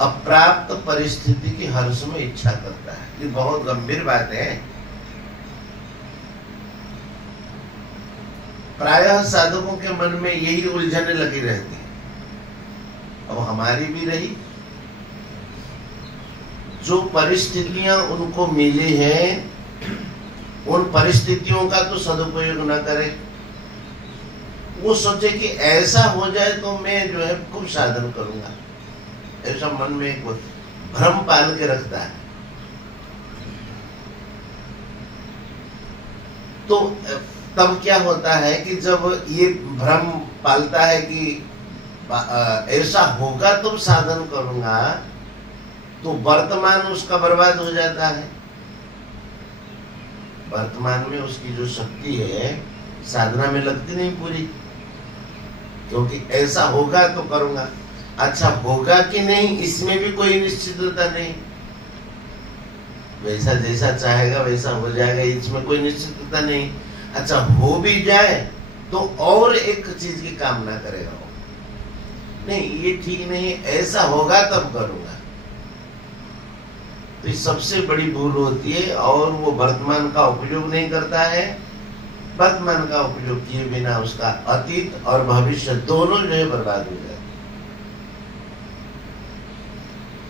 अप्राप्त परिस्थिति की हर समय इच्छा करता है। ये बहुत गंभीर बात है। प्रायः साधकों के मन में यही उलझने लगी रहती है। अब हमारी भी रही। जो परिस्थितियां उनको मिली हैं, उन परिस्थितियों का तो सदुपयोग न करे। वो सोचे कि ऐसा हो जाए तो मैं जो है खूब साधन करूंगा, ऐसा मन में एक भ्रम पाल के रखता है। तो तब क्या होता है कि जब ये भ्रम पालता है कि ऐसा होगा तो साधन करूंगा, तो वर्तमान उसका बर्बाद हो जाता है। वर्तमान में उसकी जो शक्ति है साधना में लगती नहीं पूरी, क्योंकि ऐसा होगा तो करूंगा। अच्छा होगा कि नहीं इसमें भी कोई निश्चितता नहीं। वैसा जैसा चाहेगा वैसा हो जाएगा, इसमें कोई निश्चितता नहीं। अच्छा हो भी जाए तो और एक चीज की कामना करेगा वो, नहीं ये ठीक नहीं, ऐसा होगा तब करूंगा। तो सबसे बड़ी भूल होती है। और वो वर्तमान का उपयोग नहीं करता है। वर्तमान का उपयोग किए बिना उसका अतीत और भविष्य दोनों जो है बर्बाद हो जाते।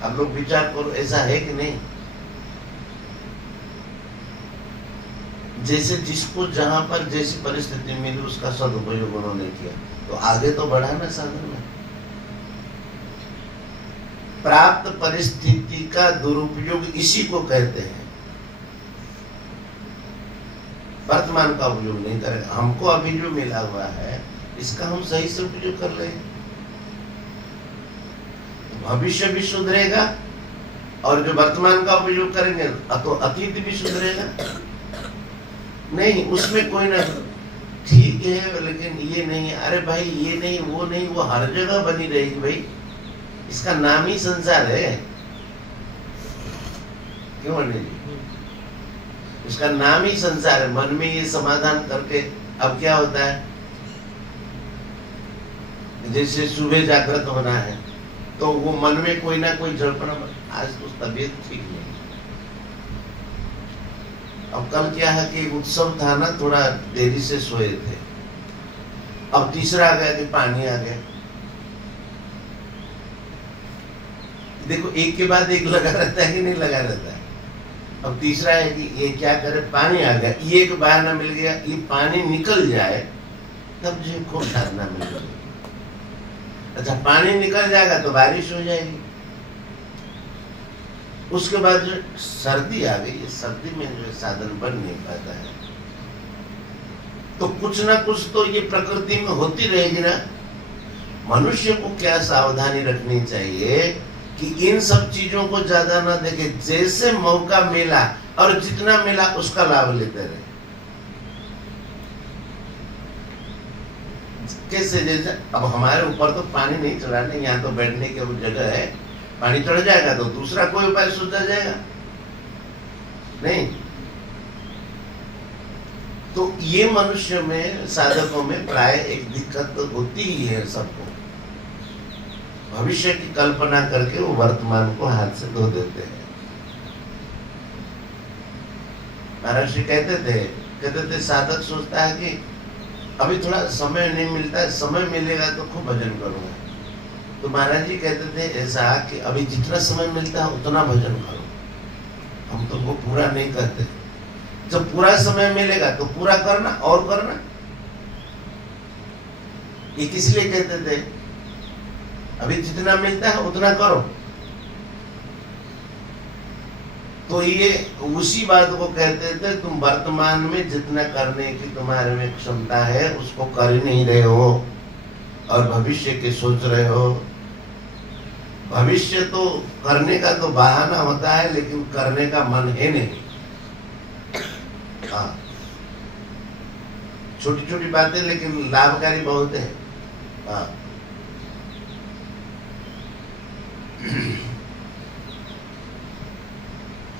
आप लोग विचार करो, ऐसा है कि नहीं? जैसे जिसको जहां पर जैसी परिस्थिति मिली उसका सदुपयोग उन्होंने किया, तो आगे तो बढ़ा ना साधन में। प्राप्त परिस्थिति का दुरुपयोग इसी को कहते हैं। वर्तमान का उपयोग नहीं करेगा। हमको अभी जो मिला हुआ है इसका हम सही से उपयोग कर रहे हैं, भविष्य भी सुधरेगा, और जो वर्तमान का उपयोग करेंगे तो अतीत भी सुधरेगा। नहीं उसमें कोई ना ठीक है, लेकिन ये नहीं, अरे भाई ये नहीं वो नहीं, वो हर जगह बनी रहेगी भाई। इसका नाम ही संसार है, क्यों अनिल जी? इसका नाम ही संसार है। मन में ये समाधान करके अब क्या होता है, जैसे सुबह जागृत होना है तो वो मन में कोई ना कोई जड़पना, आज तो तबीयत ठीक नहीं। अब कल क्या है कि उत्सव था ना, थोड़ा देरी से सोए थे। अब तीसरा आ गया कि पानी आ गया। देखो एक के बाद एक लगा रहता है कि नहीं लगा रहता है। अब तीसरा है कि ये क्या करे, पानी आ गया, ये एक बहाना मिल गया, ये पानी निकल जाए तब जो खूब साधना मिल जाएगी। अच्छा पानी निकल जाएगा तो बारिश हो जाएगी। उसके बाद जो सर्दी आ गई, सर्दी में जो साधन बन नहीं पाता है। तो कुछ ना कुछ तो ये प्रकृति में होती रहेगी ना। मनुष्य को क्या सावधानी रखनी चाहिए कि इन सब चीजों को ज्यादा ना देखे, जैसे मौका मिला और जितना मिला उसका लाभ लेते रहे। कैसे? जैसे अब हमारे ऊपर तो पानी नहीं चढ़ा, नहीं यहाँ तो बैठने की जगह है, पानी चढ़ जाएगा तो दूसरा कोई उपाय सोचा जाएगा नहीं। तो ये मनुष्य में, साधकों में प्राय एक दिक्कत होती ही है सबको। भविष्य की कल्पना करके वो वर्तमान को हाथ से धो देते हैं। महाराज जी कहते थे साधक सोचता है कि अभी थोड़ा समय नहीं मिलता है, समय मिलेगा तो खूब भजन करूंगा। तो महाराज जी कहते थे ऐसा कि अभी जितना समय मिलता है उतना भजन करो, हम तुमको पूरा नहीं करते। जब पूरा समय मिलेगा तो पूरा करना और करना। ये किस लिए कहते थे? अभी जितना मिलता है उतना करो। तो ये उसी बात को कहते थे, तुम वर्तमान में जितना करने की तुम्हारे में क्षमता है उसको कर ही नहीं रहे हो और भविष्य के सोच रहे हो। भविष्य तो करने का तो बहाना होता है, लेकिन करने का मन है नहीं। हाँ छोटी छोटी बातें लेकिन लाभकारी बहुत है। हाँ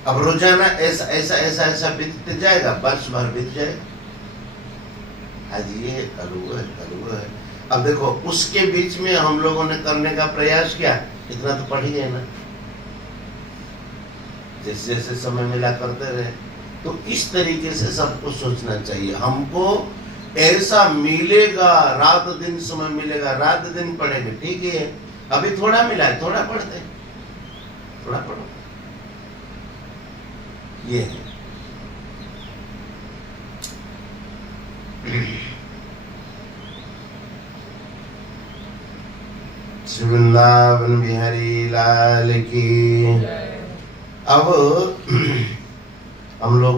अब रोजाना ऐसा ऐसा ऐसा ऐसा बीतते जाएगा, वर्ष भर बीत जाएगा। आज ये है, कल वो है, कल वो है। अब देखो उसके बीच में हम लोगों ने करने का प्रयास किया, इतना तो पढ़ ही है ना। जैसे जैसे समय मिला करते रहे। तो इस तरीके से सबको सोचना चाहिए। हमको ऐसा मिलेगा, रात दिन समय मिलेगा, रात दिन पढ़ेंगे, ठीक है, अभी थोड़ा मिला है, थोड़ा पढ़ते, थोड़ा पढ़ो, ये है। श्री वृंदावन बिहारी लाल की। अब हम लोग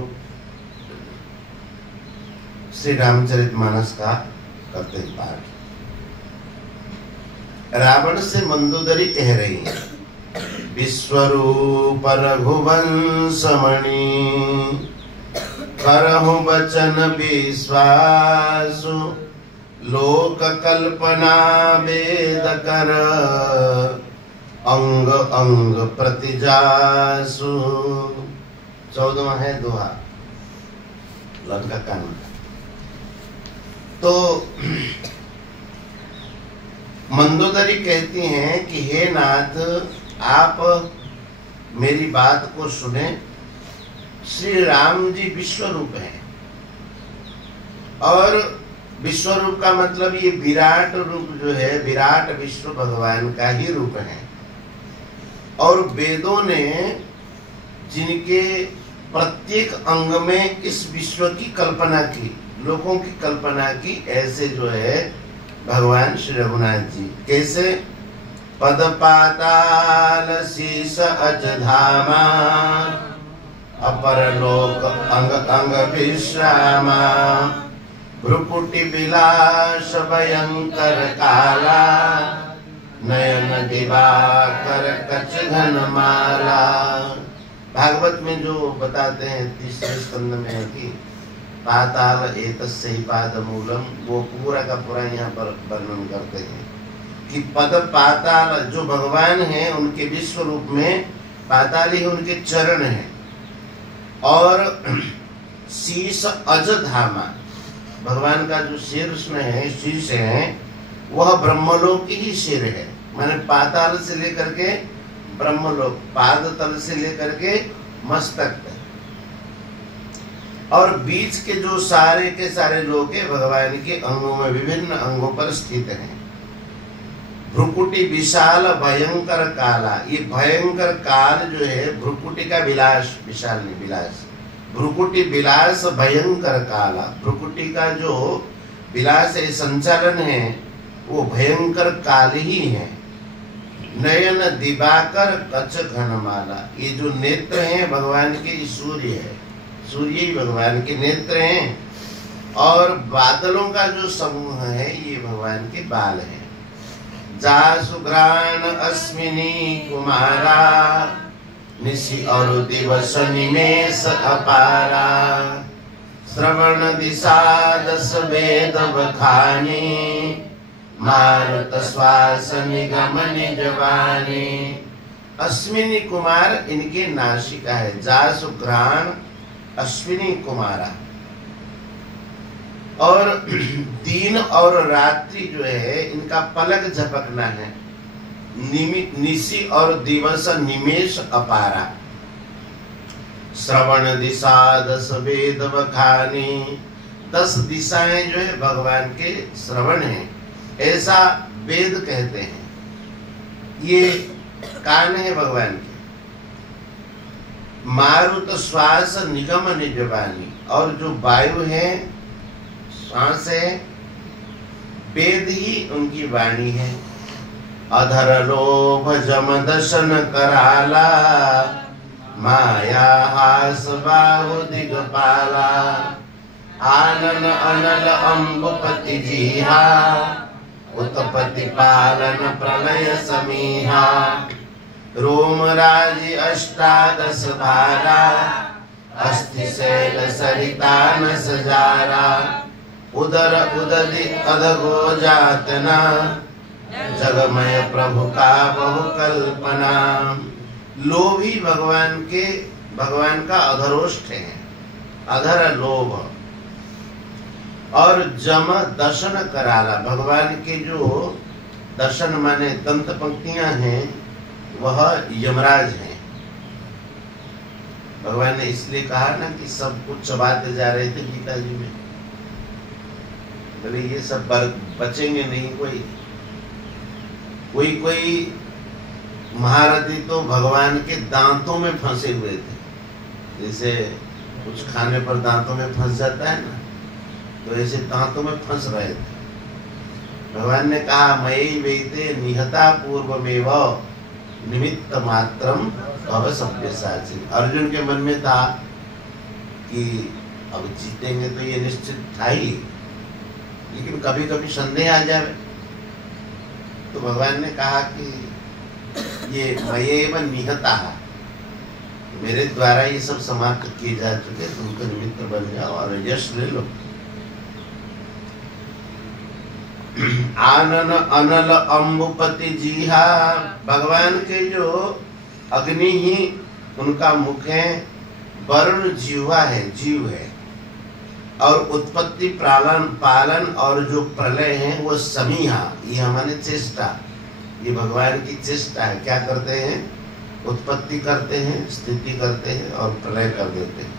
श्री रामचरितमानस का करते हैं पाठ। रावण से मंदोदरी कह रही है, विश्वरूप रघुवंशमणि करहु बचन विश्वासु लोक कल्पना वेद कर अंग अंग प्रतिजासु। 14वां है दोहा, लड़का कान। तो मंदोदरी कहती हैं कि हे नाथ, आप मेरी बात को सुने। श्री राम जी विश्व रूप है, और विश्व रूप का मतलब ये विराट रूप जो है, विराट विश्व भगवान का ही रूप है। और वेदों ने जिनके प्रत्येक अंग में इस विश्व की कल्पना की, लोगों की कल्पना की, ऐसे जो है भगवान श्री रघुनाथ जी। कैसे? पद पाताल शीश अज धामा अपर लोक अंग अंग विश्रामा भ्रुकुटि विलास भयंकर काला नयन दिवाकर कच घन माला। भागवत में जो बताते हैं 3रे स्कंद में है कि पाताल एतस्य ही पादमूलम, वो पूरा का पूरा यहाँ पर वर्णन करते हैं कि पद पाताल जो भगवान हैं उनके विश्व रूप में पाताल ही उनके चरण हैं। और शीश अज धामा, भगवान का जो शीर्ष में है, शीश है, वह ब्रह्मलोक की ही सिर है। माने पाताल से लेकर के ब्रह्मलोक, पाद तल से लेकर के मस्तक तक, और बीच के जो सारे के सारे लोग है भगवान के अंगों में, विभिन्न अंगों पर स्थित हैं। भ्रुकुटि विशाल भयंकर काला, ये भयंकर काल जो है, भ्रुकुटि का विलास, विशाल नहीं विलास, भ्रुकुटि विलास भयंकर काला, भ्रुकुटि का जो विलास है, संचालन है, वो भयंकर काल ही है। नयन दिवाकर कच घनमाला, ये जो नेत्र हैं भगवान के, सूर्य है, सूर्य ही भगवान के नेत्र हैं। और बादलों का जो समूह है ये भगवान के बाल हैं। जासुग्राण अश्विनी कुमारा निशि और दिवस निमेष अपारा श्रवण दिशा दस वेद बखानी मारुत श्वास निगम निजवानी। अश्विनी कुमार इनके नासिका है, जासुग्राण अश्विनी कुमारा। और दिन और रात्रि जो है इनका पलक झपकना है। निशि और दिवस निमेष अपारा। श्रवण दिशा दस वेद बखानी, 10 दिशाएं जो है भगवान के श्रवण है, ऐसा वेद कहते हैं। ये कान है भगवान के। मारुत श्वास निगम निजवानी, और जो वायु है, श्वास है, वेद ही उनकी वाणी है। अधर लोभ जम दर्शन कराला माया हास बाहु दिगपाला आनन अनल अम्बुपति जीहा उत्पत्ति पालन प्रलय समीहा रोम राजी अष्टादश धारा अस्थि शैल सरिता न सजारा उदर उदधि अधगो जातना जगमय प्रभु का बहु कल्पना। लोभी भगवान का अधरोष्ठ है, अधर लोभ। और जम दर्शन कराला, भगवान के जो दर्शन माने दंत पंक्तियां हैं वह यमराज हैं। भगवान ने इसलिए कहा ना कि सब कुछ चबाते जा रहे थे गीता जी में, बोले ये सब बचेंगे नहीं। कोई महारथी तो भगवान के दांतों में फंसे हुए थे, जैसे कुछ खाने पर दांतों में फंस जाता है ना, तो ऐसे दांतों में फंस रहे थे। भगवान ने कहा मयि वेते निहता पूर्वमेव निमित्त मात्रम भव सव्यसाची। अर्जुन के मन में था कि अब जीतेंगे तो ये निश्चित था ही, लेकिन कभी कभी संदेह आ जाए, तो भगवान ने कहा कि ये मयेव निहता, मेरे द्वारा ये सब समाप्त किए जा चुके, तुमको निमित्त बन जाओ और यश ले लो। आनन अनल अम्बुपति जीहा, भगवान के जो अग्नि ही उनका मुख है, वरुण जीवा है, जीव है, और उत्पत्ति पालन और जो प्रलय है वो समीहा, ये हमारे चेष्टा, ये भगवान की चेष्टा है। क्या करते हैं? उत्पत्ति करते हैं, स्थिति करते हैं और प्रलय कर देते हैं।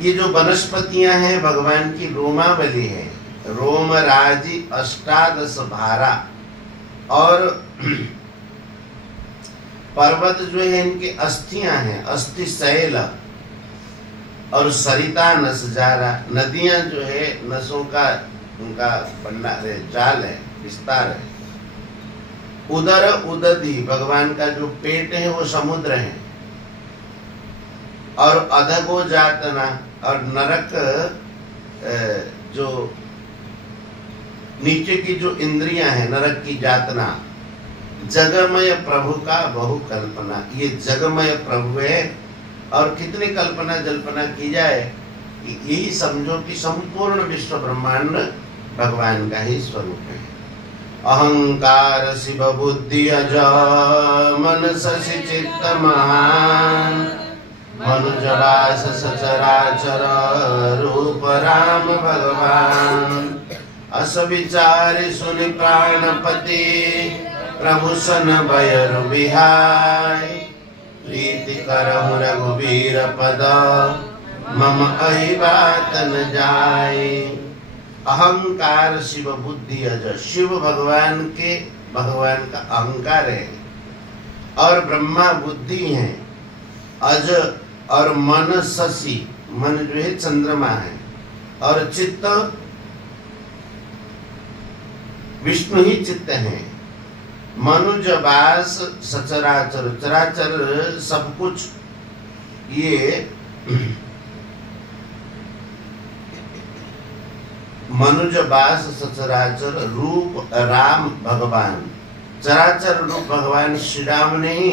ये जो वनस्पतियां हैं भगवान की रोमावली है, रोमराजी अष्टादश भारा, और पर्वत जो है इनके अस्थियां हैं, अस्थि शैल, और सरिता नसजारा, नदियां जो है नसों का उनका भंडार है, जाल है, विस्तार है। उदर उदधि, भगवान का जो पेट है वो समुद्र है, और अधगो जातना, और नरक जो नीचे की जो इंद्रियां हैं, नरक की जातना। जगमय प्रभु का बहु कल्पना, ये जगमय प्रभु है, और कितनी कल्पना जल्पना की जाए, यही समझो कि संपूर्ण विश्व ब्रह्मांड भगवान का ही स्वरूप है। अहंकार शिव बुद्धि अज मन शशि चित्त महान, मनुजवास सचराचर रूप राम भगवान। अस विचारि सुनि प्राणपति, प्रभु सन भयर बिहाय। प्रीति करहु रघुवीर पद, मम अहि बात न जाय। अहंकार शिव बुद्धि अज, शिव भगवान का अहंकार है, और ब्रह्मा बुद्धि है, अज और मन शशि, मन जो है चंद्रमा है, और चित्त विष्णु ही चित्त है। मनुज वास सचराचर, चराचर सब कुछ, ये मनुज वास सचराचर रूप राम भगवान, चराचर रूप भगवान श्री राम ने ही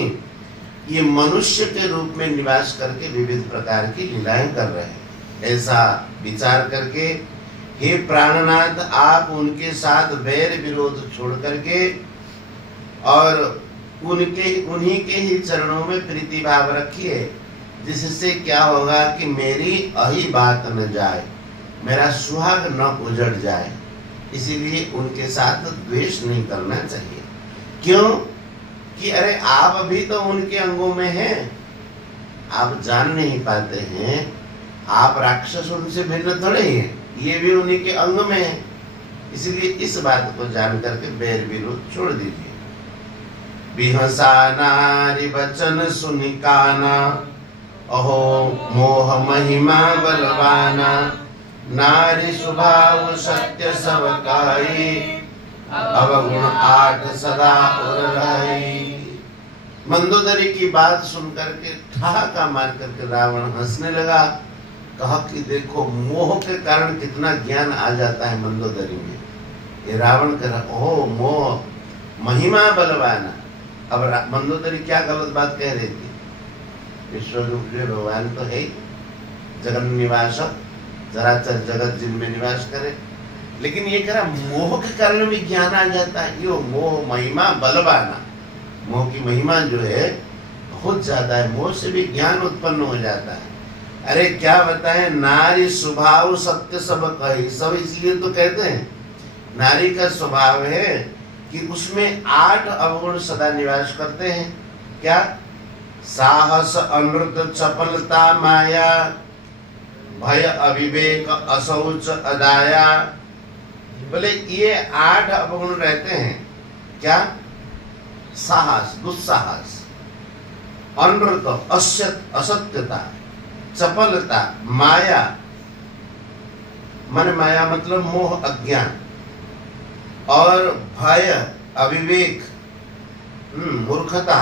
ये मनुष्य के रूप में निवास करके विविध प्रकार की लीलाएं कर रहे हैं। ऐसा विचार करके हे प्राणनाथ, आप उनके साथ वैर विरोध छोड़ करके और उन्हीं के ही चरणों में प्रीति भाव रखिए, जिससे क्या होगा कि मेरी अही बात न जाए, मेरा सुहाग न उजड़ जाए। इसीलिए उनके साथ द्वेष नहीं करना चाहिए। क्यों? कि अरे आप अभी तो उनके अंगों में हैं, आप जान नहीं पाते हैं, आप राक्षस उनसे भिन्न थोड़े ही हैं, ये भी उन्हीं के अंग में है। इसलिए इस बात को जान करके बैर विरोध छोड़ दीजिए। बिहसा नारी वचन सुनिकाना, अहो मोह महिमा बलवाना। नारी स्वभाव सत्य सब काई, अवगुण आठ सदा उर रही। मंदोदरी की बात सुनकर के ठहाका मार करके रावण हंसने लगा। कहा कि देखो मोह के कारण कितना ज्ञान आ जाता है मंदोदरी में। ये रावण कह ओह मोह महिमा बलवाना। अब मंदोदरी क्या गलत बात कह रही थी? विश्वरूप जो भगवान तो है, जगन निवास, चराचर जगत जिनमें निवास करे, लेकिन ये कह रहा मोह के कारण भी ज्ञान आ जाता है। यो मोह महिमा बलवाना, मोह की महिमा जो है बहुत ज्यादा है, मोह से भी ज्ञान उत्पन्न हो जाता है। अरे क्या बताएं, नारी स्वभाव सत्य सब कही, सब इसलिए तो कहते हैं नारी का स्वभाव है कि उसमें 8 अवगुण सदा निवास करते हैं। क्या? साहस अनृत चपलता माया, भय अविवेक असौच अदाया। बोले ये 8 अवगुण रहते हैं। क्या? साहस, दुस्साहस, अनृत असत्यता, चपलता, माया, मन माया मतलब मोह अज्ञान, और भय अविवेक मूर्खता,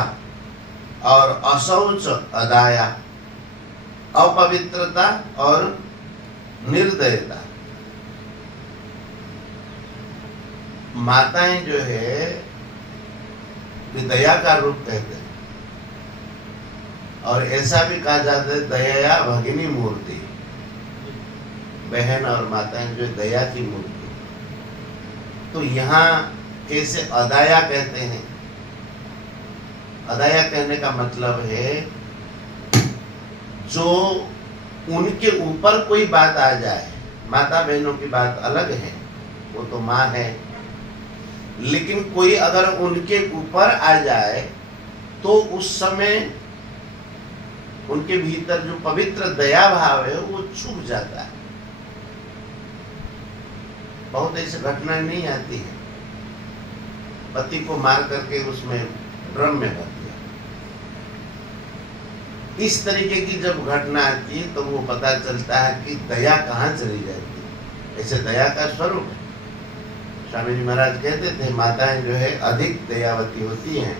और असौच अदाया अपवित्रता और निर्दयता। माताएं जो है दया का रूप कहते हैं, और ऐसा भी कहा जाता है दया भगिनी मूर्ति। बहन और माताएं जो दया की मूर्ति। तो यहाँ कैसे अदाया कहते हैं? अदाया कहने का मतलब है जो उनके ऊपर कोई बात आ जाए। माता बहनों की बात अलग है, वो तो माँ है, लेकिन कोई अगर उनके ऊपर आ जाए तो उस समय उनके भीतर जो पवित्र दया भाव है वो छूट जाता है। बहुत ऐसी घटनाएं नहीं आती है, पति को मार करके उसमें ड्रम में भर दिया। इस तरीके की जब घटना आती है तो वो पता चलता है कि दया कहाँ चली जाती है। ऐसे दया का स्वरूप है। स्वामी जी महाराज कहते थे माताएं जो है अधिक दयावती होती हैं,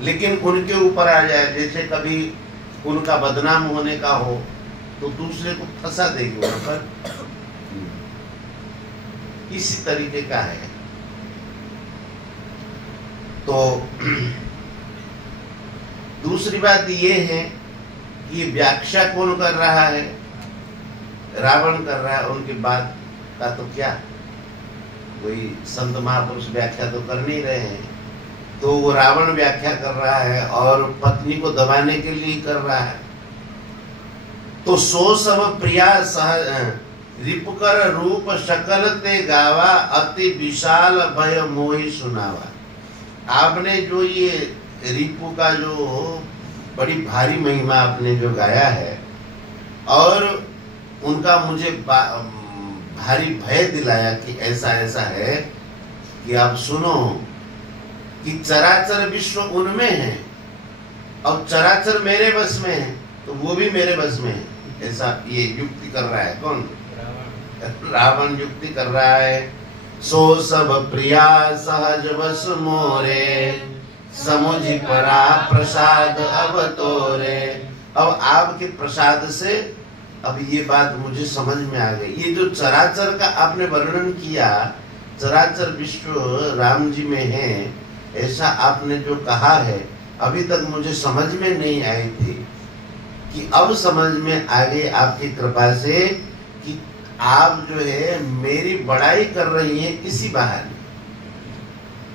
लेकिन उनके ऊपर आ जाए, जैसे कभी उनका बदनाम होने का हो तो दूसरे को फंसा देगी वहां पर, इसी तरीके का है। तो दूसरी बात ये है कि व्याख्या कौन कर रहा है? रावण कर रहा है। उनकी बात का तो क्या, कोई संत महापुरुष व्याख्या तो कर नहीं रहे हैं, तो वो रावण व्याख्या कर रहा है और पत्नी को दबाने के लिए कर रहा है। तो सो सब प्रिया सह रिपुकर रूप शकल ते गावा, अति विशाल भय मोहि सुनावा। आपने जो ये रिपु का जो बड़ी भारी महिमा आपने जो गाया है, और उनका मुझे भारी भय दिलाया कि ऐसा ऐसा है कि आप सुनो कि चराचर विश्व उनमें है और चराचर मेरे बस में है, तो वो भी मेरे बस में है। ऐसा ये युक्ति कर रहा है। कौन? रावण युक्ति कर रहा है। सो सब प्रिया सहज बस मोरे, समुझि परा प्रसाद अब तोरे। अब आपके प्रसाद से अब ये बात मुझे समझ में आ गई। ये जो चराचर का आपने वर्णन किया, चराचर विश्व राम जी में है, ऐसा आपने जो कहा है, अभी तक मुझे समझ में नहीं आई थी, कि अब समझ में आ गई आपकी कृपा से कि आप जो है मेरी बड़ाई कर रही हैं इसी बहाने।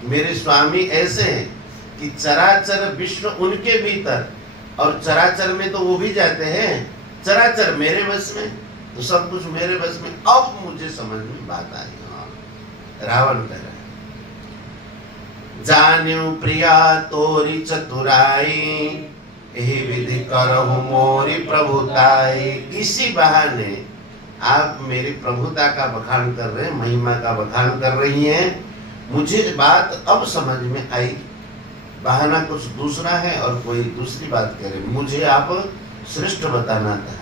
मेरे स्वामी ऐसे हैं कि चराचर विश्व उनके भीतर, और चराचर में तो वो भी जाते हैं। चराचर मेरे बस में, तो सब कुछ मेरे बस में। अब मुझे समझ में बात आई। रावण कह रहा है, जान्यू प्रिया तोरी चतुराई, यही विधि करहु मोरी प्रभुताई। इसी बहाने आप मेरी प्रभुता का बखान कर रहे हैं, महिमा का बखान कर रही हैं। मुझे बात अब समझ में आई। बहाना कुछ दूसरा है और कोई दूसरी बात कह रहे, मुझे आप श्रेष्ठ बताना था।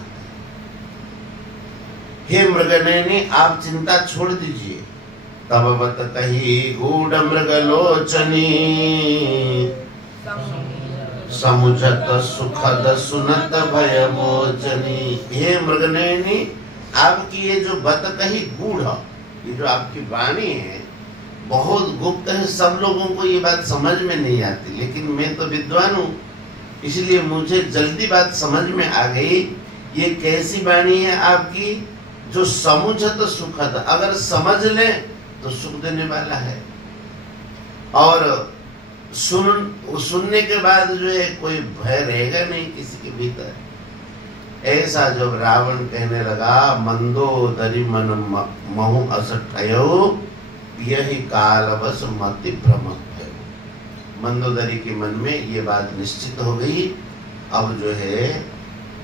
हे मृगनयनी, आप चिंता छोड़ दीजिए। तब बत कही गूढ़ मृगलोचनी, समुझत सुखद सुनत भय मोचनी। हे मृगनयनी, आपकी ये जो बत कही गूढ़, ये जो आपकी वाणी है बहुत गुप्त है। सब लोगों को ये बात समझ में नहीं आती, लेकिन मैं तो विद्वान हूँ, इसलिए मुझे जल्दी बात समझ में आ गई। ये कैसी वाणी है आपकी, जो समुझत सुखद, अगर समझ ले तो सुख देने वाला है, और सुनने के बाद जो है कोई भय रहेगा नहीं किसी के भीतर। ऐसा जब रावण कहने लगा, मंदोदरी मन महु असठयो, यही काल बस मति भ्रम है। मंदोदरी के मन में ये बात निश्चित हो गई अब जो है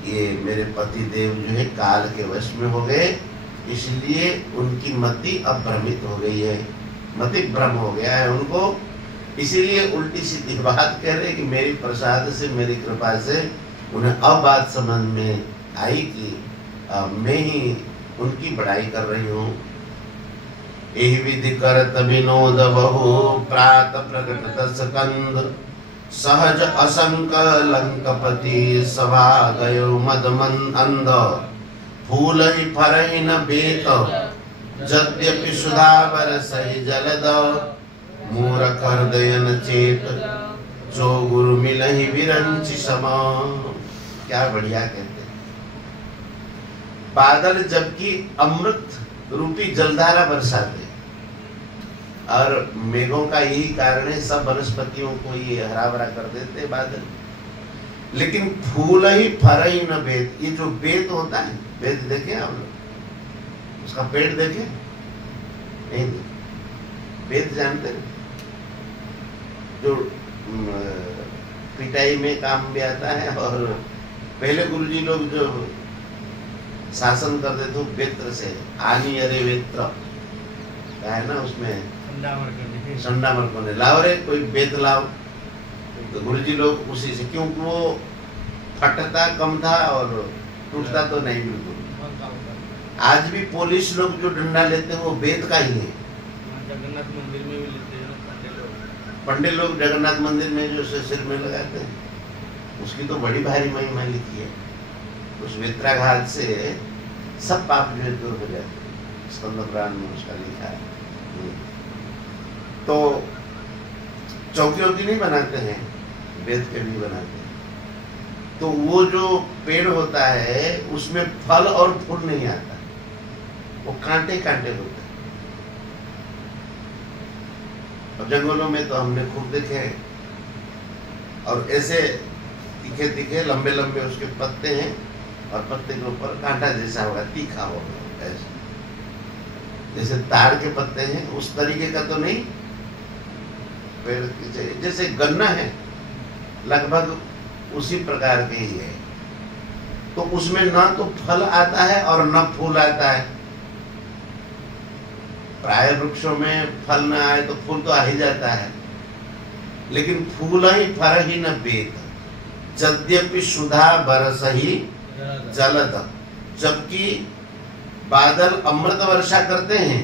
ये मेरे पति देव जो है काल के वश में हो गए, इसलिए उनकी मति अब भ्रमित हो गई है, मति भ्रम हो गया है उनको, इसीलिए उल्टी सीधी बात कह रहे कि मेरी प्रसाद से, मेरी कृपा से उन्हें अब बात समझ में आई कि मैं ही उनकी बड़ाई कर रही हूँ। यही विधि करत विनोद बहु प्रात प्रकट स्कंद, सहज असंक लंकपति सभा गयो मदमन अंध, फूल ही फरहि न बेत यद्यपि सुधा बरसहि जलद, मूरख हृदय न चेत जो गुरु मिलहि विरंचि सम। क्या बढ़िया कहते हैं। बादल जबकि अमृत रूपी जलधारा बरसाते और मेघों का यही कारण है, सब वनस्पतियों को ये हरा भरा कर देते बादल, लेकिन फूल ही फरहि न बेत। ये जो बेत होता है, बेत देखे आप लोग, उसका पेड़ देखे नहीं देखे? बेत जानते हैं, जो पिटाई में काम भी आता है, और पहले गुरुजी लोग जो शासन करते थे बेत्र से, आनी अरे वेत्र क्या है ना, उसमें संडा मरकोने लाओ रे, कोई बेत लाओ, तो गुरुजी लोग उसी से, क्योंकि वो फटता कम था और टूटता तो नहीं बिल्कुल। आज भी पुलिस लोग जो डंडा लेते हैं वो बेत का ही है। जगन्नाथ मंदिर में भी लेते हैं पंडित लोग, जगन्नाथ मंदिर में जो सिर में लगाते हैं, उसकी तो बड़ी भारी महिमा लिखी है। उस वेत्राघात से सब पाप जो है दूर हो जाते हैं, स्कंद पुराण में उसका लिखा है। तो चौकी वौकी नहीं बनाते हैं, वेद के भी बनाते हैं। तो वो जो पेड़ होता है उसमें फल और फूल नहीं आता, वो कांटे कांटे होते हैं। और जंगलों में तो हमने खूब देखे हैं, और ऐसे तीखे तीखे लंबे लंबे उसके पत्ते हैं, और पत्ते के ऊपर कांटा जैसा होगा, तीखा होगा, ऐसे जैसे तार के पत्ते हैं उस तरीके का तो नहीं, पेड़ जैसे गन्ना है लगभग उसी प्रकार के ही है। तो उसमें ना तो फल आता है और न फूल आता है। प्राय वृक्षों में फल न आए तो फूल तो आ ही जाता है, लेकिन फूल ही फरहि न बेत यद्यपि सुधा बरसहि जलद। जबकि बादल अमृत वर्षा करते हैं,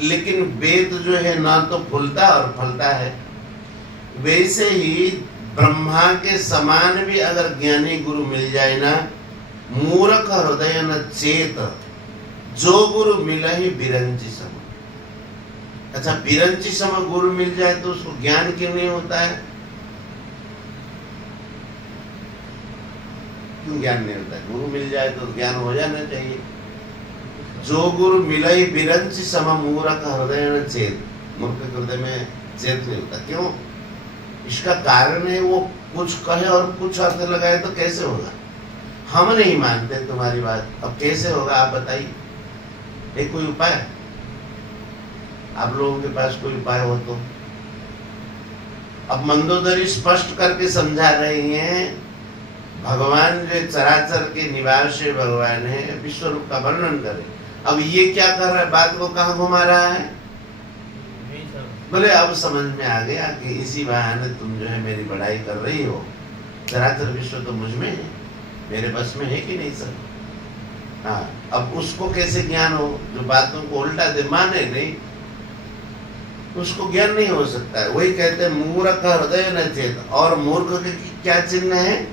लेकिन बेत जो है ना तो फूलता और फलता है। वैसे ही ब्रह्मा के समान भी अगर ज्ञानी गुरु मिल जाए ना, मूर्ख हृदय न चेत जो गुरु मिलहि बिरंचि सम। अच्छा, बिरंचि सम गुरु मिल जाए तो उसको ज्ञान क्यों नहीं होता है? क्यों ज्ञान नहीं होता है? गुरु मिल जाए तो ज्ञान हो जाना चाहिए। जो गुरु मिलहि बिरंचि सम मूर्ख हृदय न चेत, मूर्ख हृदय में चेत नहीं होता। क्यों? इसका कारण है वो कुछ कहे और कुछ अर्थ लगाए तो कैसे होगा? हम नहीं मानते तुम्हारी बात, अब कैसे होगा आप बताइए। एक कोई उपाय आप लोगों के पास कोई उपाय हो तो? अब मंदोदरी स्पष्ट करके समझा रही हैं, भगवान जो चराचर के निवास भगवान है, विश्व रूप का वर्णन करे। अब ये क्या कर रहा है, बात को कहाँ घुमा रहा है? बोले अब समझ में आ गया कि इसी बहाने तुम जो है मेरी बड़ाई कर रही हो। चराचर विश्व तो मुझ में है, मेरे बस में है कि नहीं सर? हाँ, अब उसको कैसे ज्ञान हो जो बातों को उल्टा दे, माने नहीं, उसको ज्ञान नहीं हो सकता है। वही कहते हैं मूर्ख हृदय न चेत। और मूर्ख के क्या चिन्ह है?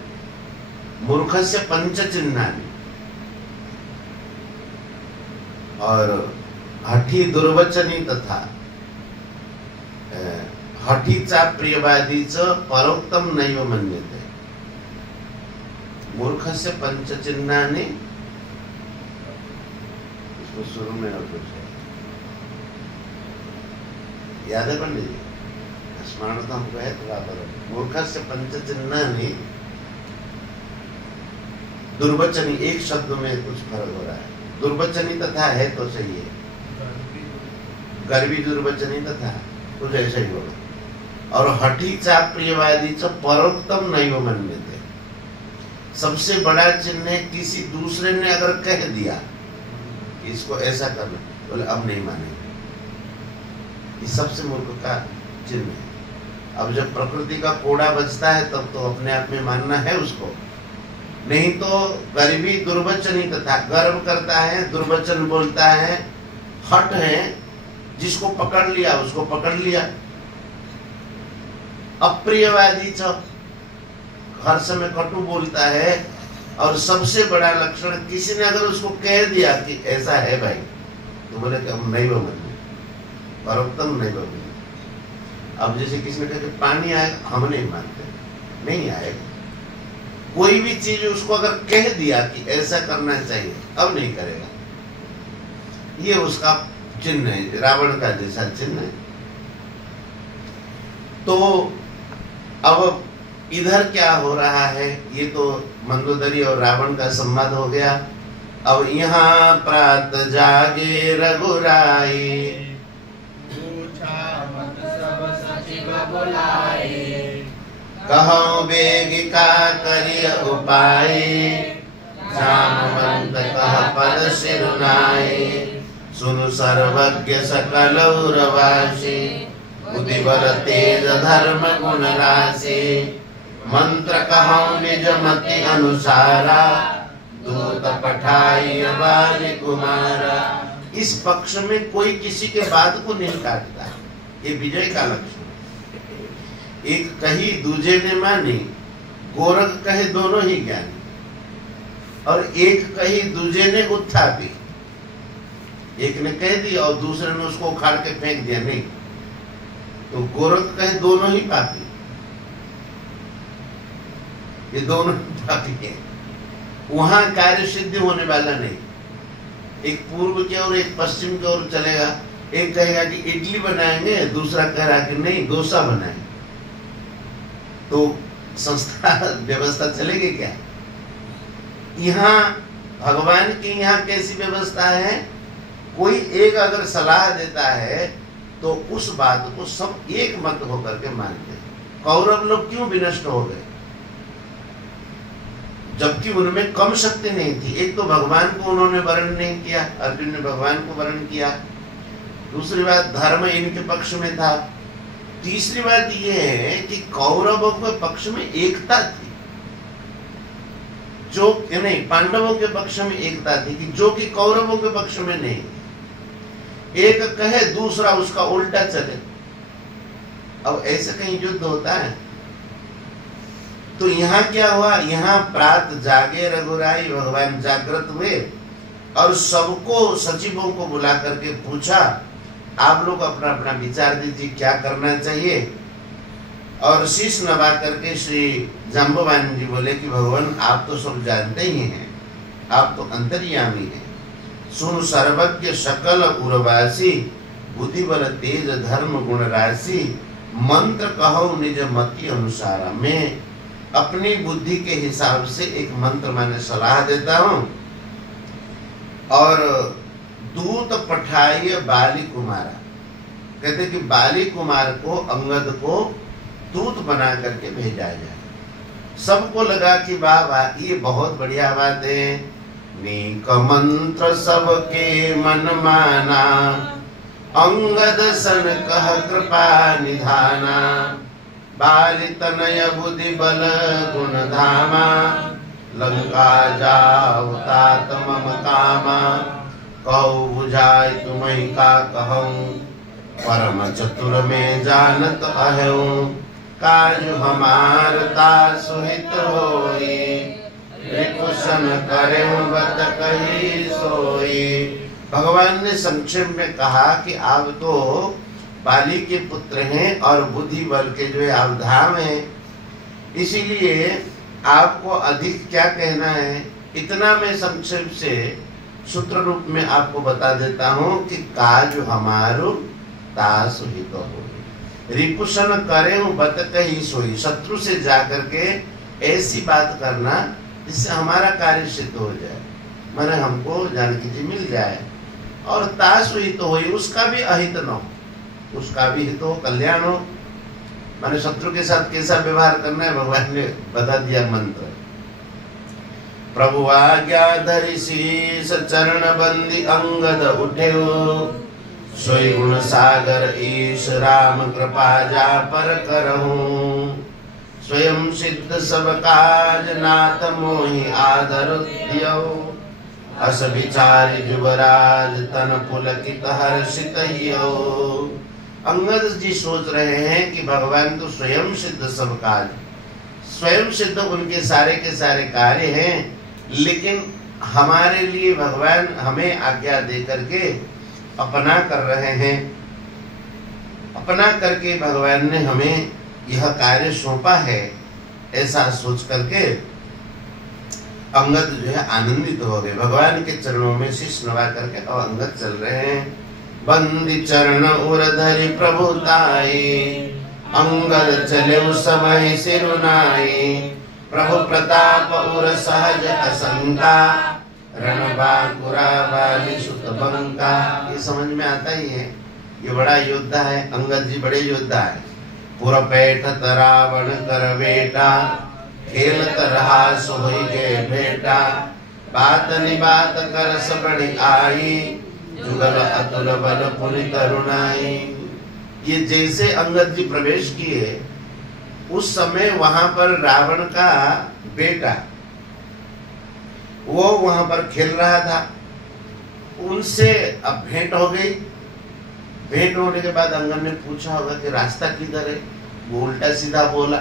मूर्ख से पंच चिन्हानि। और हठी दुर्वचनी तथा हठीचा प्रियवादीच परोक्तम नैव मन्यते। मूर्ख से पंच चिन्हानि, इसको शुरू में और कुछ है याद है पंडित जी? स्मरण तो हमको है थोड़ा पर। मूर्ख से पंच चिन्हानि दुर्वचनी, एक शब्द में कुछ फर्क हो रहा है। दुर्वचनी तथा है तो सही है, गर्वी दुर्वचनी तथा कुछ ऐसा ही होगा। और हठी चाप्रियवादी च परोक्तम नैव मन्यते। सबसे बड़ा चिन्ह है, किसी दूसरे ने अगर कह दिया इसको ऐसा करना, बोले अब नहीं मानेंगे, ये सबसे मूर्ख का चिन्ह है। अब जब प्रकृति का कोड़ा बजता है तब तो अपने आप में मानना है उसको, नहीं तो गरीबी दुर्वचन ही तथा गर्व करता है, दुर्वचन बोलता है, हट है, जिसको पकड़ लिया उसको पकड़ लिया। अप्रियवादी छ, हर समय कटु बोलता है, और सबसे बड़ा लक्षण किसी ने अगर उसको कह दिया कि ऐसा है भाई, तो बोले कि हम नहीं बदले, पर्वतम नहीं बदले। अब जैसे किसी ने कहा कि पानी आएगा, हम नहीं मानते, नहीं आएगा। कोई भी चीज उसको अगर कह दिया कि ऐसा करना चाहिए, अब नहीं करेगा, ये उसका चिन्ह है, रावण का जैसा चिन्ह है। तो अब इधर क्या हो रहा है, ये तो मंदोदरी और रावण का संवाद हो गया। अब यहाँ प्रात जागे रघुराई, कहो बेगिका करिय उपाय, जामवंत कह पद सिरुनाई, सुनु सर्वज्ञ सकल उरवासी, बुद्धिवर तेज धर्म गुण राशि, मंत्र कहो निज मति अनुसारा, दूत पठाई बाली कुमारा। इस पक्ष में कोई किसी के बात को नहीं काटता, ये विजय का लक्षण। एक कही दूजे ने मानी, गोरख कहे दोनों ही ज्ञानी, और एक कही दूजे ने उत्थापी, एक ने कह दिया और दूसरे ने उसको उखाड़ के फेंक दिया, नहीं, तो गोरख कहे दोनों ही पापी, ये दोनों पापी है। वहां कार्य सिद्धि होने वाला नहीं, एक पूर्व की ओर एक पश्चिम की ओर चलेगा, एक कहेगा कि इडली बनाएंगे, दूसरा कह रहा कि नहीं डोसा बनाएंगे, तो संस्था व्यवस्था चलेगी क्या? यहाँ भगवान की यहाँ कैसी व्यवस्था है, कोई एक अगर सलाह देता है तो उस बात को सब एक मत होकर के मानते हैं। कौरव लोग क्यों विनष्ट हो गए? जबकि उनमें कम शक्ति नहीं थी। एक तो भगवान को उन्होंने वर्ण नहीं किया, अर्जुन ने भगवान को वर्ण किया, दूसरी बात धर्म इनके पक्ष में था, तीसरी बात यह है कि कौरवों के पक्ष में एकता थी, जो नहीं पांडवों के पक्ष में एकता थी कि जो कि कौरवों के पक्ष में नहीं। एक कहे दूसरा उसका उल्टा चले, अब ऐसे कहीं युद्ध होता है? तो यहाँ क्या हुआ, यहाँ प्रात जागे रघुराई, भगवान जागृत हुए और सबको सचिवों को बुला करके पूछा, आप लोग अपना अपना विचार दीजिए क्या करना चाहिए। और शीश नवा करके श्री जाम्बवान जी बोले कि भगवान आप तो सब जानते ही हैं, आप तो अंतर्यामी हैं, सुन सर्वज्ञ सकल उर्वासी, बुद्धिबल तेज धर्म गुण राशि, मंत्र कहो निज मति अनुसारा। मैं अपनी बुद्धि के हिसाब से एक मंत्र मैंने सलाह देता हूं, और दूत पठाइए बाली कुमारा, कहते कि बाली कुमार को अंगद को दूत बना करके भेजा जाए। सबको लगा कि वाह वाह ये बहुत बढ़िया बात है, नीक मंत्र सबके मन माना, अंगद सन कह कृपा निधाना, बाली तनय बुद्धि बल गुण धामा, लंका जाऊ तात मम कामा, कहु बुझाय तुम्हें का कहूं, परम चतुर में जानत अहूं, काजु हमार सुहित होई, रिपुसन करे बत कही सोई। भगवान ने संक्षेप में कहा कि आप तो बाली के पुत्र हैं और बुद्धि बल के जो है आप धाम हैं, इसीलिए आपको अधिक क्या कहना है, इतना मैं संक्षेप से सूत्र रूप में आपको बता देता हूं कि काज हमारो तासु हित हो, रिपुसन करे बत कही सोई, शत्रु से जाकर के ऐसी बात करना जिससे हमारा कार्य सिद्ध हो जाए, माने हमको जानकी जी मिल जाए, और तासु हित हो, उसका भी अहित न हो, उसका भी हित हो, कल्याण हो। माने शत्रु के साथ कैसा व्यवहार करना है भगवान ने बता दिया मंत्र। प्रभु आज्ञा धरि शीस चरण बंदी अंगद उठ्यो, सोई गुण सागर ईश राम कृपा जा पर करहूं। स्वयं सिद्ध सब काज नाथ मोहि आदर दियो, अस विचार युवराज तन पुलकित हर्षित हियो। अंगद जी सोच रहे हैं कि भगवान तो स्वयं सिद्ध सब काज, स्वयं सिद्ध उनके सारे के सारे कार्य हैं, लेकिन हमारे लिए भगवान हमें आज्ञा दे करके अपना कर रहे हैं। अपना करके भगवान ने हमें यह कार्य सौंपा है, ऐसा सोच करके अंगद जो है आनंदित हो गए। भगवान के चरणों में शीश नवा करके अब अंगद चल रहे हैं। बंदी चरण उर धरि प्रभुताई, अंगद चले उस समय सिरुनाई। प्रभु प्रताप उर सहज असंका, रणबांकुरा वाली सुत बंका। ये समझ में आता ही है, ये बड़ा योद्धा है, अंगद जी बड़े योद्धा है। पुर पैठत रावण कर बेटा, खेलत रहा सोई गए बेटा। बात निबात कर सबड़ी आई, जुगल अतुल बल पुनि तरुणाई। ये जैसे अंगद जी प्रवेश किए, उस समय वहां पर रावण का बेटा वो वहां पर खेल रहा था, उनसे अब भेंट हो गई। भेंट होने के बाद अंगद ने पूछा होगा कि रास्ता किधर है, वो उल्टा सीधा बोला।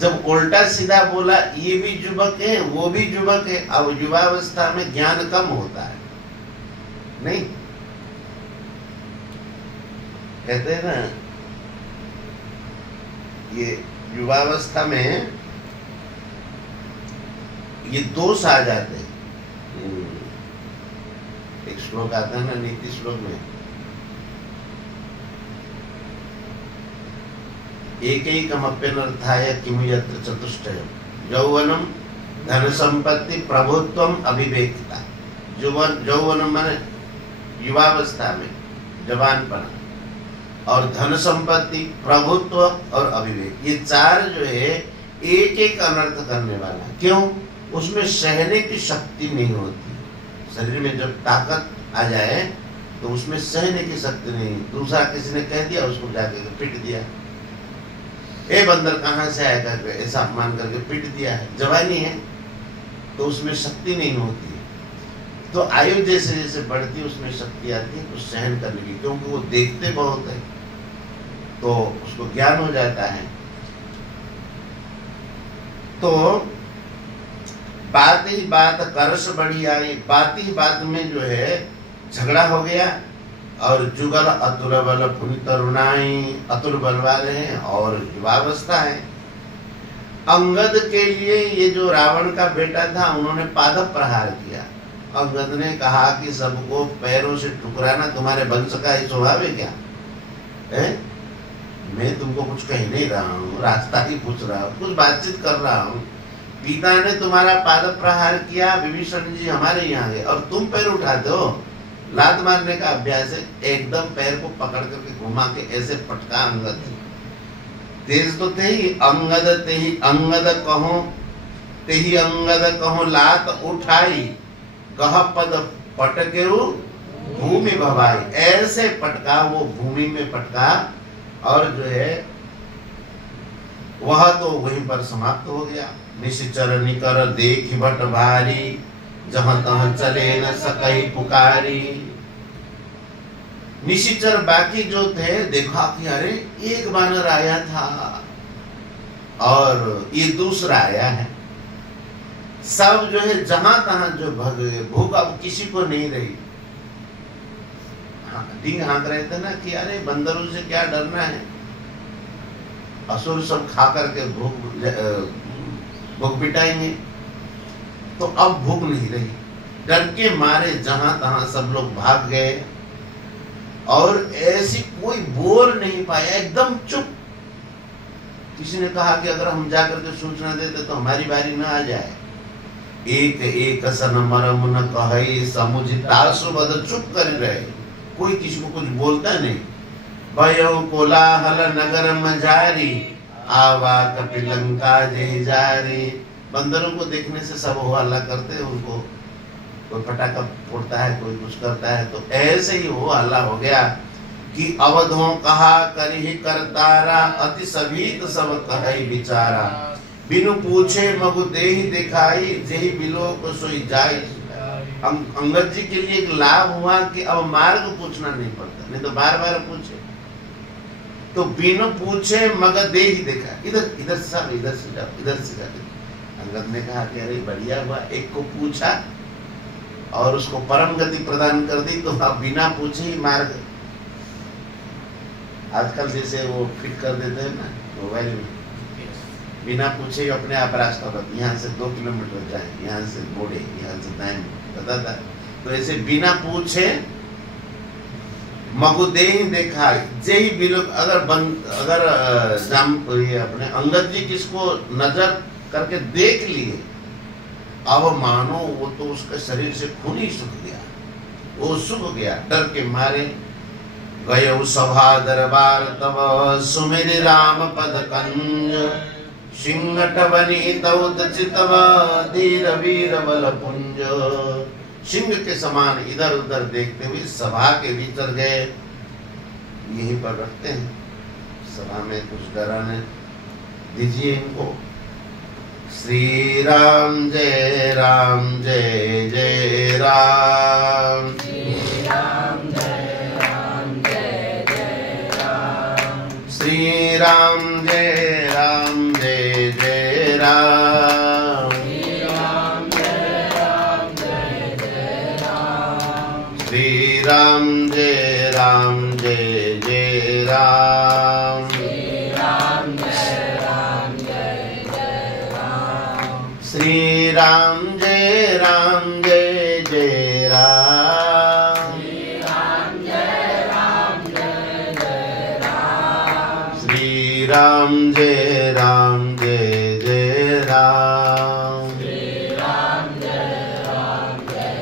जब उल्टा सीधा बोला, ये भी युवक है वो भी युवक है, अब युवावस्था में ज्ञान कम होता है, नहीं कहते हैं ना, ये युवावस्था में ये दोष आ जाते हैं। एक श्लोक आता है ना नीति श्लोक में, एकैकमप्यनर्थाय किमु यत्र चतुष्टयम्, यौवनम धन संपत्ति प्रभुत्वम अभिवेकिता। यौवनम माने युवावस्था में जवानपना, और धन संपत्ति, प्रभुत्व और अभिवेक, ये चार जो है एक एक अनर्थ करने वाला। क्यों? उसमें सहने की शक्ति नहीं होती। शरीर में जब ताकत आ जाए तो उसमें सहने की शक्ति नहीं। दूसरा किसी ने कह दिया, उसको जाके पीट दिया, ए बंदर कहाँ से आया करके ऐसा अपमान करके पीट दिया है। जवानी है तो उसमें शक्ति नहीं होती। तो आयु जैसे जैसे बढ़ती है उसमें शक्ति आती है तो सहन करने की, क्योंकि वो देखते बहुत है तो उसको ज्ञान हो जाता है। तो बात ही बात करस बढ़ी आई, बात ही बात में जो है झगड़ा हो गया। और जुगल अतुल बल पुनि तरुणाई, अतुल बल वाले हैं और युवावस्था है। अंगद के लिए ये जो रावण का बेटा था, उन्होंने पादप प्रहार किया। अंगद ने कहा कि सबको पैरों से ठुकराना तुम्हारे वंश का ही स्वभाव है क्या? मैं तुमको कुछ कह नहीं रहा हूँ, रास्ता ही पूछ रहा हूँ, कुछ बातचीत कर रहा हूँ। पिता ने तुम्हारा पादप प्रहार किया, विभीषण जी हमारे यहाँ गए और तुम पैर उठाते हो। लात मारने का अभ्यास है, एकदम पैर को पकड़ करके घुमा के ऐसे पटका अंगद। तेज तो थे ही अंगद, ते ही अंगद कहो, ते ही अंगद कहो लात उठाई, कह पद पटके भूमि भवाई। ऐसे पटका, वो भूमि में पटका और जो है वह तो वहीं पर समाप्त हो गया। निश्चर निकर देख भट भारी, जहां तहां चले न सकई पुकारी। निशिचर बाकी जो थे देखा कि अरे एक बानर आया था और ये दूसरा आया है। सब जो है जहां तहां जो भग गए, भूख अब किसी को नहीं रही। डींग हाँक रहे थे ना कि अरे बंदरों से क्या डरना है, असुर सब खा करके भूख पिटाएंगे। तो अब भूख नहीं रही, डर के मारे जहां तहां सब लोग भाग गए और ऐसी कोई बोल नहीं पाया, एकदम चुप। किसी ने कहा कि अगर हम जाकर के सूचना देते तो हमारी बारी न आ जाए। एक एक सन मरम न कहे समुझता सुबद, चुप कर रहे, कोई किसी को कुछ बोलता नहीं। भयो कोलाहल नगर मजारी, आवा कपिलंका जय जारी। बंदरों को देखने से सब हो हल्ला करते हैं, उनको कोई पटाखा फोड़ता है, कोई कुछ करता है। तो ऐसे ही हो हल्ला हो गया कि अवधों कहा करिहि करतारा, अति सभीत सब कहई बिचारा। बिनु पूछे मगु देहि दिखाई, जेहि बिलोक सोई जाई। अंगद जी के लिए एक लाभ हुआ कि अब मार्ग पूछना नहीं पड़ता, नहीं तो बार बार पूछे। तो बिनु पूछे मग देहि देखा, इधर इधर सब इधर से जाओ, इधर से जाओ। अंगद ने कहा कि अरे बढ़िया हुआ, एक को पूछा और उसको परम गति प्रदान कर दी, तो अब बिना पूछे ही मार्ग। आजकल जैसे वो फिट कर देते हैं ना मोबाइल में, बिना पूछे ही अपने आप रास्ता बता, यहाँ से 2 किलोमीटर जाए, यहाँ से मोड़े, यहाँ से दाएं, बताता। तो ऐसे बिना पूछे मगु देहि देखा, जेहि बिलो। अगर ये अपने अंगद जी किसको नजर करके देख लिए, अब मानो वो तो उसके शरीर से खून ही सूख गया, वो सूख गया। डर के मारे गयो सभा दरबार, तब सुमिर राम पद कंज। सिंहट वनीत चितव, धीर वीर बल पुंज। सिंह के समान इधर उधर देखते हुए सभा के भीतर गए। यहीं पर रखते हैं सभा में, कुछ डराने दीजिए इनको। श्री राम जय जय राम। श्री राम जय जय राम। श्री राम जय जय राम। श्री राम जय जय राम। श्री राम जय जय राम। श्री राम जय जय राम। श्री राम जय जय राम। श्री राम जय जय राम। श्री राम जय जय राम। श्री राम जय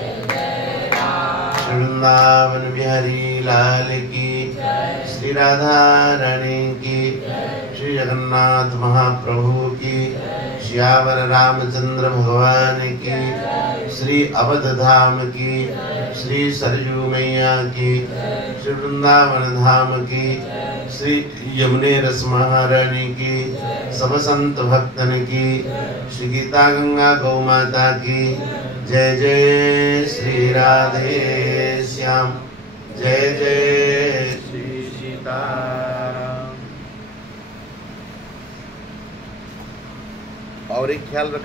जय राम। वृंदावन बिहारी लाल की, श्री राधा रानी की, श्री जगन्नाथ महाप्रभु की, श्यावर रामचंद्र भगवान की, श्री अवध धाम की, श्री सरयू मैया की, श्री वृंदावन धाम की, श्री यमुने रस महारानी की, सब संत भक्तन की, श्री गीता गंगा गौ माता की। जय जय श्री राधे श्याम, जय जय श्री सीताराम। और एक ख्याल रख